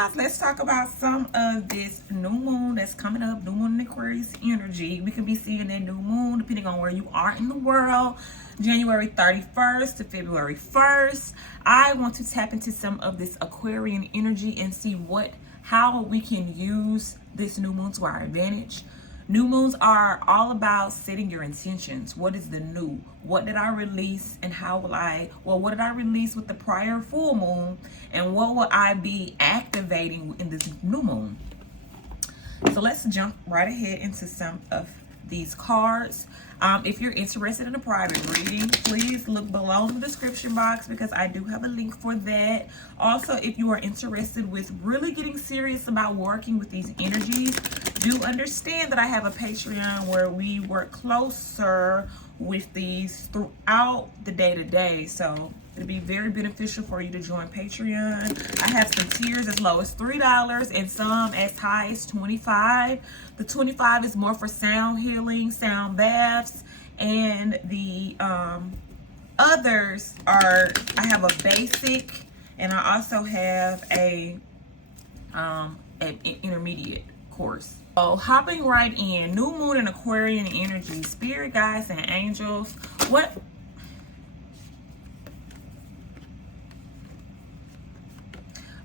guys, let's talk about some of this new moon that's coming up. New moon in Aquarius energy. We could be seeing that new moon depending on where you are in the world. January 31st to February 1st. I want to tap into some of this Aquarian energy and see how we can use this new moon to our advantage. New moons are all about setting your intentions. What is the new? What did I release and what did I release with the prior full moon? And what will I be activating in this new moon? So let's jump right ahead into some of these cards. If you're interested in a private reading, please look below in the description box because I do have a link for that. Also, if you are interested with really getting serious about working with these energies, do understand that I have a Patreon where we work closer with these throughout the day-to-day. So it'll be very beneficial for you to join Patreon. I have some tiers as low as $3 and some as high as $25. The $25 is more for sound healing, sound baths, and the others are, I have a basic and I also have an intermediate course. So hopping right in, new moon and Aquarian energy, spirit guides and angels.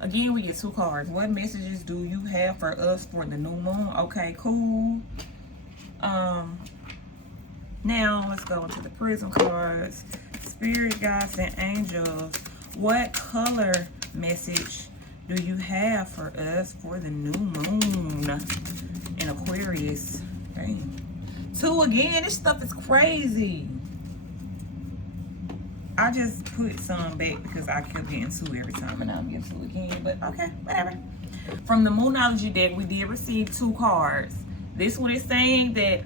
Again, we get two cards. What messages do you have for us for the new moon? Okay, cool. Now let's go into the prism cards. Spirit guides and angels. What color message do you have for us for the new moon in Aquarius? Dang. Two again. This stuff is crazy. I just put some back because I kept getting two every time and now I'm getting two again. But okay, whatever. From the Moonology deck, we did receive two cards. This one is saying that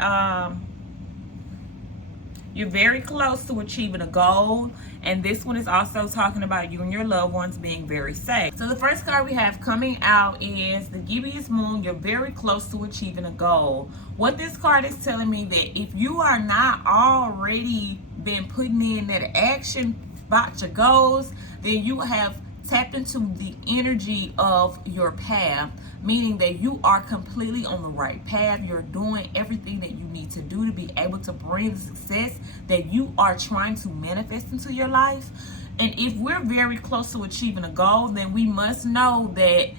you're very close to achieving a goal. And this one is also talking about you and your loved ones being very safe. So the first card we have coming out is the gibbous moon. You're very close to achieving a goal. What this card is telling me that if you are not already been putting in that action about your goals, then you have tapped into the energy of your path, meaning that you are completely on the right path. You're doing everything that you need to do to be able to bring the success that you are trying to manifest into your life. And if we're very close to achieving a goal, then we must know that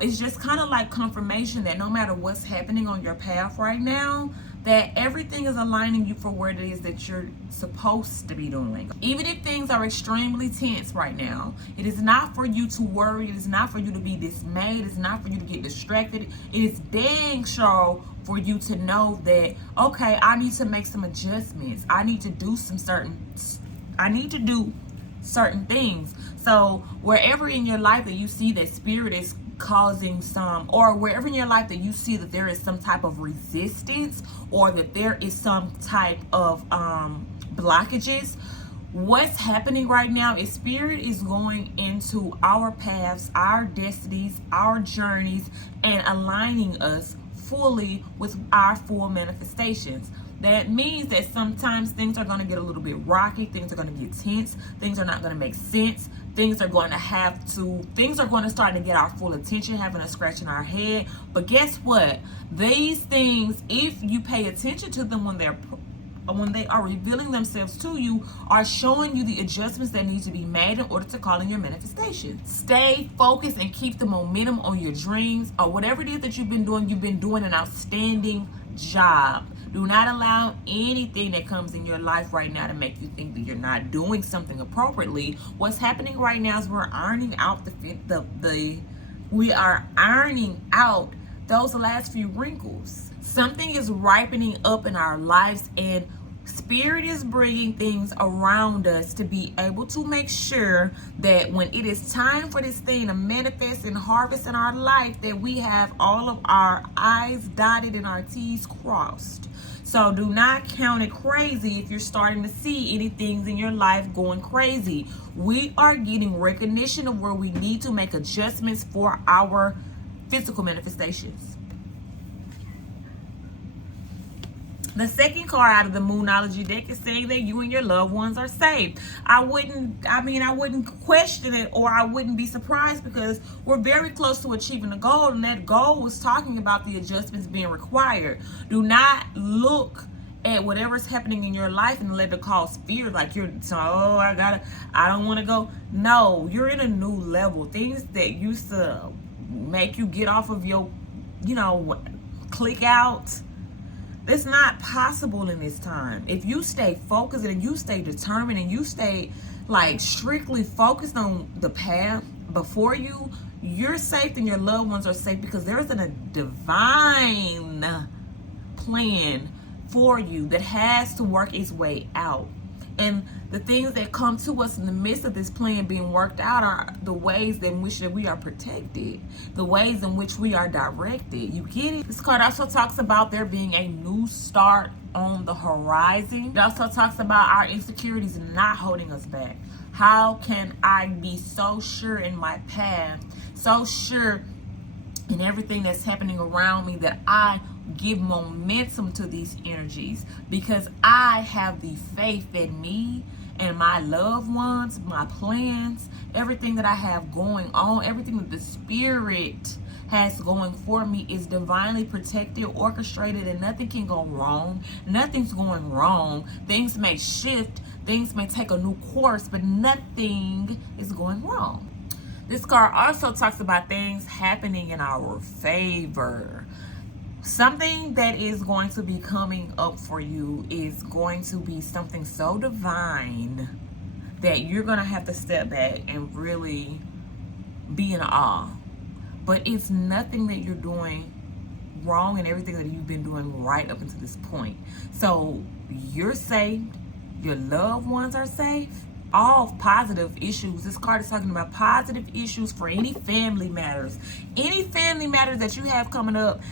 it's just kind of like confirmation that no matter what's happening on your path right now, that everything is aligning you for what it is that you're supposed to be doing. Even if things are extremely tense right now, it is not for you to worry. It is not for you to be dismayed. It's not for you to get distracted. It is dang sure for you to know that, okay, I need to make some adjustments. I need to do certain things. So wherever in your life that you see that spirit is causing or wherever in your life that you see that there is some type of resistance or that there is some type of blockages, what's happening right now is spirit is going into our paths, our destinies, our journeys, and aligning us fully with our full manifestations. That means that sometimes things are going to get a little bit rocky, things are going to get tense, things are not going to make sense, things are going to start to get our full attention, having us scratching our head. But guess what? These things, if you pay attention to them when they are revealing themselves to you, are showing you the adjustments that need to be made in order to call in your manifestation. Stay focused and keep the momentum on your dreams or whatever it is that you've been doing an outstanding job. Do not allow anything that comes in your life right now to make you think that you're not doing something appropriately. What's happening right now is we're ironing out those last few wrinkles. Something is ripening up in our lives, and spirit is bringing things around us to be able to make sure that when it is time for this thing to manifest and harvest in our life, that we have all of our I's dotted and our T's crossed. So do not count it crazy if you're starting to see any things in your life going crazy. We are getting recognition of where we need to make adjustments for our physical manifestations. The second card out of the Moonology deck is saying that you and your loved ones are safe. I wouldn't question it, or I wouldn't be surprised, because we're very close to achieving a goal, and that goal was talking about the adjustments being required. Do not look at whatever's happening in your life and let it cause fear, like you're I don't want to go. No, you're in a new level. Things that used to make you get off of your, click out, it's not possible in this time. If you stay focused and you stay determined and you stay like strictly focused on the path before you, you're safe and your loved ones are safe, because there's a divine plan for you that has to work its way out. And the things that come to us in the midst of this plan being worked out are the ways in which that we are protected, the ways in which we are directed. You get it? This card also talks about there being a new start on the horizon. It also talks about our insecurities not holding us back. How can I be so sure in my path, so sure in everything that's happening around me, that I give momentum to these energies? Because I have the faith in me and my loved ones, my plans, everything that I have going on, everything that the spirit has going for me is divinely protected, orchestrated, and nothing can go wrong. Nothing's going wrong. Things may shift, things may take a new course, but nothing is going wrong. This card also talks about things happening in our favor. Something that is going to be coming up for you is going to be something so divine that you're going to have to step back and really be in awe. But it's nothing that you're doing wrong and everything that you've been doing right up until this point. So you're safe. Your loved ones are safe. All positive issues. This card is talking about positive issues for any family matters. Any family matters that you have coming up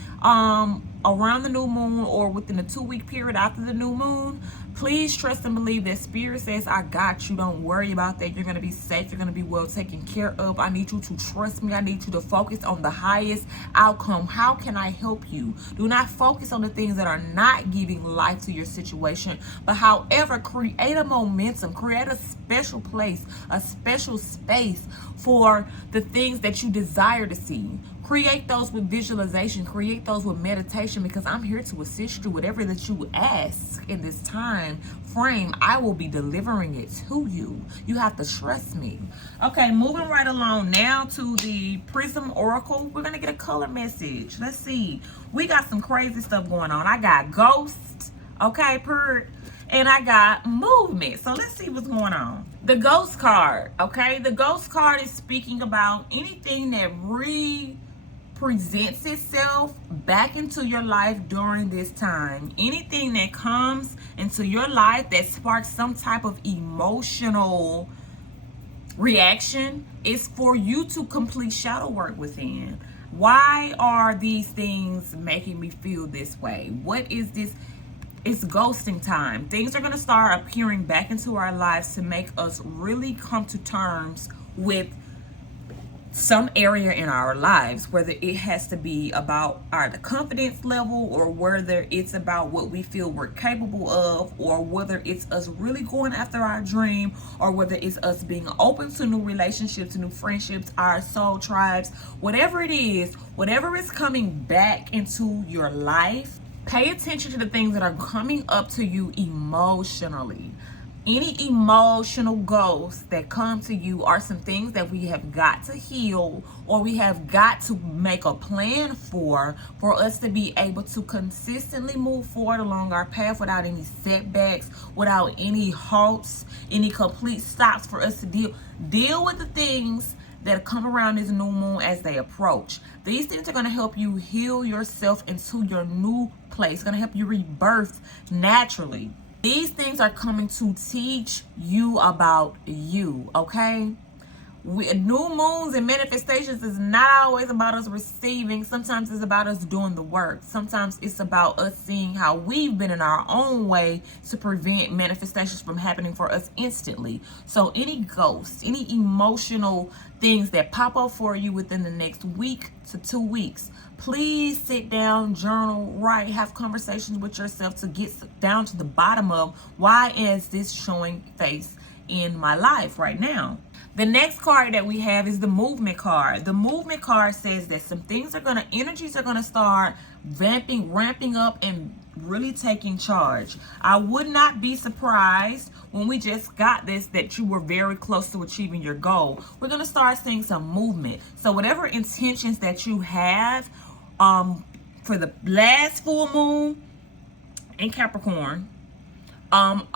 around the new moon or within a 2-week period after the new moon. Please trust and believe that Spirit says, I got you. Don't worry about that. You're going to be safe. You're going to be well taken care of. I need you to trust me. I need you to focus on the highest outcome. How can I help you? Do not focus on the things that are not giving life to your situation. But however, create a momentum. Create a special place, a special space for the things that you desire to see. Create those with visualization. Create those with meditation, because I'm here to assist you. Whatever that you ask in this time frame, I will be delivering it to you. You have to trust me. Okay, moving right along now to the Prism Oracle. We're going to get a color message. Let's see. We got some crazy stuff going on. I got ghosts, okay, and I got movement. So let's see what's going on. The ghost card, okay? The ghost card is speaking about anything that presents itself back into your life during this time. Anything that comes into your life that sparks some type of emotional reaction is for you to complete shadow work within. Why are these things making me feel this way? What is this? It's ghosting time. Things are going to start appearing back into our lives to make us really come to terms with some area in our lives, whether it has to be about the confidence level, or whether it's about what we feel we're capable of, or whether it's us really going after our dream, or whether it's us being open to new relationships, new friendships, our soul tribes. Whatever it is, whatever is coming back into your life, pay attention to the things that are coming up to you emotionally. Any emotional ghosts that come to you are some things that we have got to heal, or we have got to make a plan for us to be able to consistently move forward along our path without any setbacks, without any halts, any complete stops, for us to deal with the things that come around this new moon as they approach. These things are going to help you heal yourself into your new place. It's going to help you rebirth naturally. These things are coming to teach you about you, okay? New moons and manifestations is not always about us receiving. Sometimes it's about us doing the work. Sometimes it's about us seeing how we've been in our own way to prevent manifestations from happening for us instantly. So any ghosts, any emotional things that pop up for you within the next week to 2 weeks, please sit down, journal, write, have conversations with yourself to get down to the bottom of why is this showing face in my life right now. The next card that we have is the movement card. The movement card says that some things energies are gonna start ramping up and really taking charge. I would not be surprised when we just got this that you were very close to achieving your goal. We're gonna start seeing some movement. So whatever intentions that you have for the last full moon in Capricorn,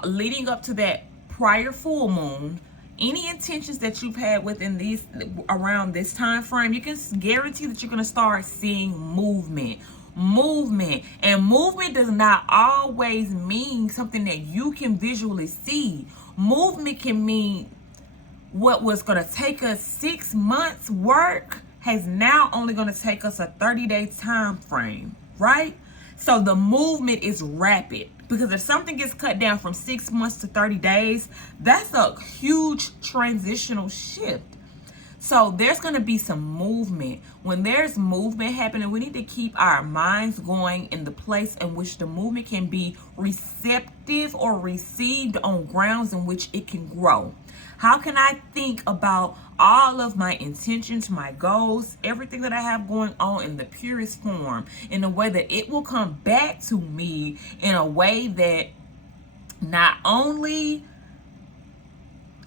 leading up to that prior full moon, any intentions that you've had within these around this time frame, you can guarantee that you're going to start seeing movement. And movement does not always mean something that you can visually see. Movement can mean what was going to take us 6 months work has now only going to take us a 30-day time frame, right? So the movement is rapid, because if something gets cut down from 6 months to 30 days, that's a huge transitional shift. So there's going to be some movement. When there's movement happening, we need to keep our minds going in the place in which the movement can be receptive or received on grounds in which it can grow. How can I think about all of my intentions, my goals, everything that I have going on in the purest form, in a way that it will come back to me in a way that not only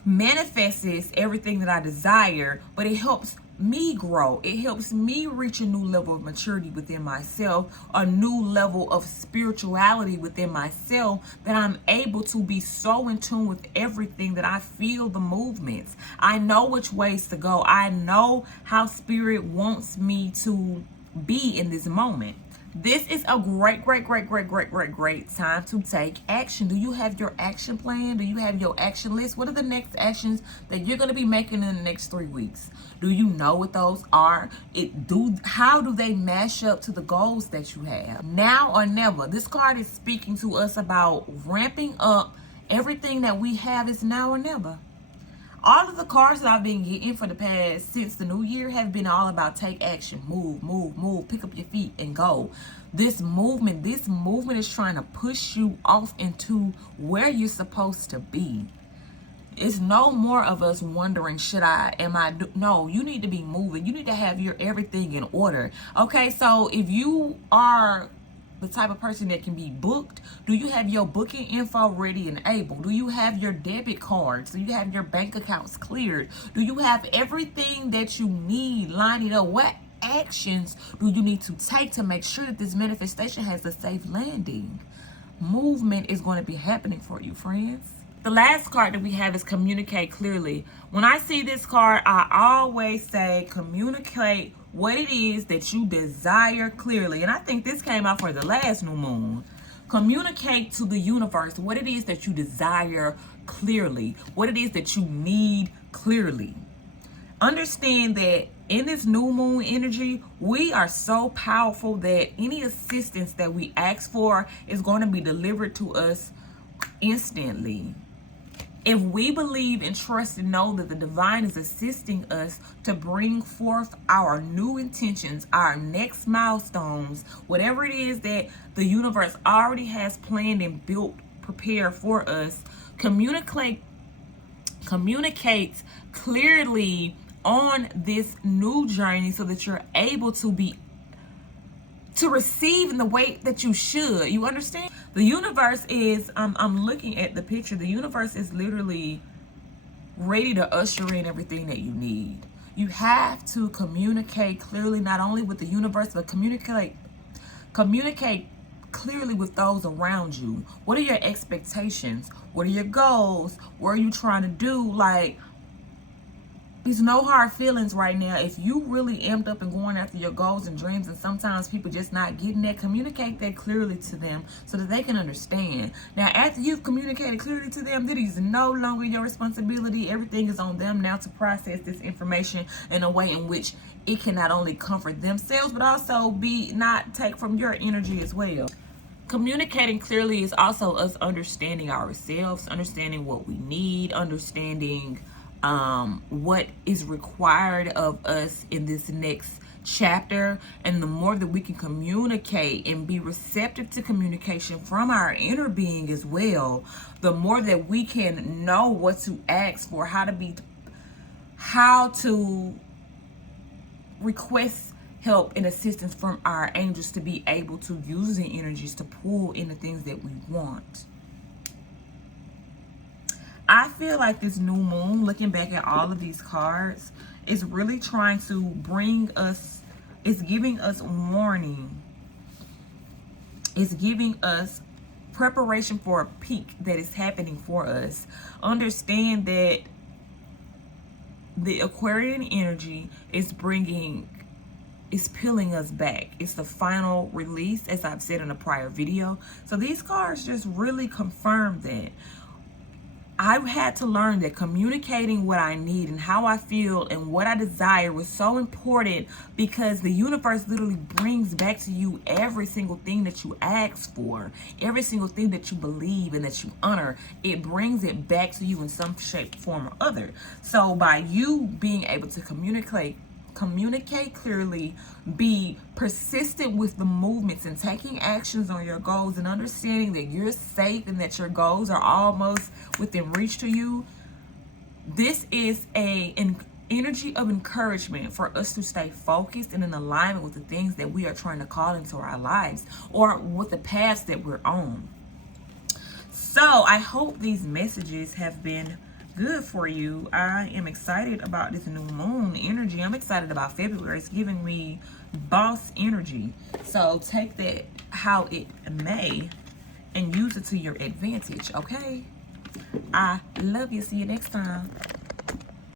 manifests everything that I desire, but it helps me grow. It helps me reach a new level of maturity within myself, a new level of spirituality within myself, that I'm able to be so in tune with everything that I feel the movements. I know which ways to go. I know how spirit wants me to be in this moment. This is a great time to take action. Do you have your action plan? Do you have your action list? What are the next actions that you're going to be making in the next 3 weeks? Do you know what those are? How do they mash up to the goals that you have? Now or never. This card is speaking to us about ramping up. Everything that we have is now or never. All of the cards that I've been getting for the past, since the new year, have been all about take action, move, pick up your feet and go. This movement is trying to push you off into where you're supposed to be. It's no more of us wondering, no, you need to be moving. You need to have your everything in order. Okay, so if you are the type of person that can be booked, do you have your booking info ready and able? Do you have your debit cards? Do you have your bank accounts cleared? Do you have everything that you need lining up? What actions do you need to take to make sure that this manifestation has a safe landing? Movement is going to be happening for you, friends. The last card that we have is communicate clearly. When I see this card, I always say communicate what it is that you desire clearly. And I think this came out for the last new moon. Communicate to the universe what it is that you desire clearly, what it is that you need clearly. Understand that in this new moon energy, we are so powerful that any assistance that we ask for is going to be delivered to us instantly. If we believe and trust and know that the divine is assisting us to bring forth our new intentions, our next milestones, whatever it is that the universe already has planned and built, prepared for us, communicate clearly on this new journey so that you're able to receive in the way that you should. You understand? The universe is, I'm looking at the picture. The universe is literally ready to usher in everything that you need. You have to communicate clearly, not only with the universe, but communicate clearly with those around you. What are your expectations? What are your goals? What are you trying to do? Like, It's no hard feelings right now. If you really amped up and going after your goals and dreams, and sometimes people just not getting that, communicate that clearly to them so that they can understand. Now, after you've communicated clearly to them, that is no longer your responsibility. Everything is on them now to process this information in a way in which it can not only comfort themselves, but also not take from your energy as well. Communicating clearly is also us understanding ourselves, understanding what we need, understanding what is required of us in this next chapter. And the more that we can communicate and be receptive to communication from our inner being as well, the more that we can know what to ask for, how to request help and assistance from our angels to be able to use the energies to pull in the things that we want. I feel like this new moon, looking back at all of these cards, is really trying to bring us, it's giving us warning. It's giving us preparation for a peak that is happening for us. Understand that the Aquarian energy is peeling us back. It's the final release, as I've said in a prior video. So these cards just really confirm that. I've had to learn that communicating what I need and how I feel and what I desire was so important, because the universe literally brings back to you every single thing that you ask for, every single thing that you believe and that you honor. It brings it back to you in some shape, form, or other. So by you being able to communicate clearly, be persistent with the movements and taking actions on your goals, and understanding that you're safe and that your goals are almost within reach to you, this is an energy of encouragement for us to stay focused and in alignment with the things that we are trying to call into our lives, or with the paths that we're on. So I hope these messages have been good for you. I am excited about this new moon energy. I'm excited about February. It's giving me boss energy. So take that how it may and use it to your advantage, okay? I love you. See you next time.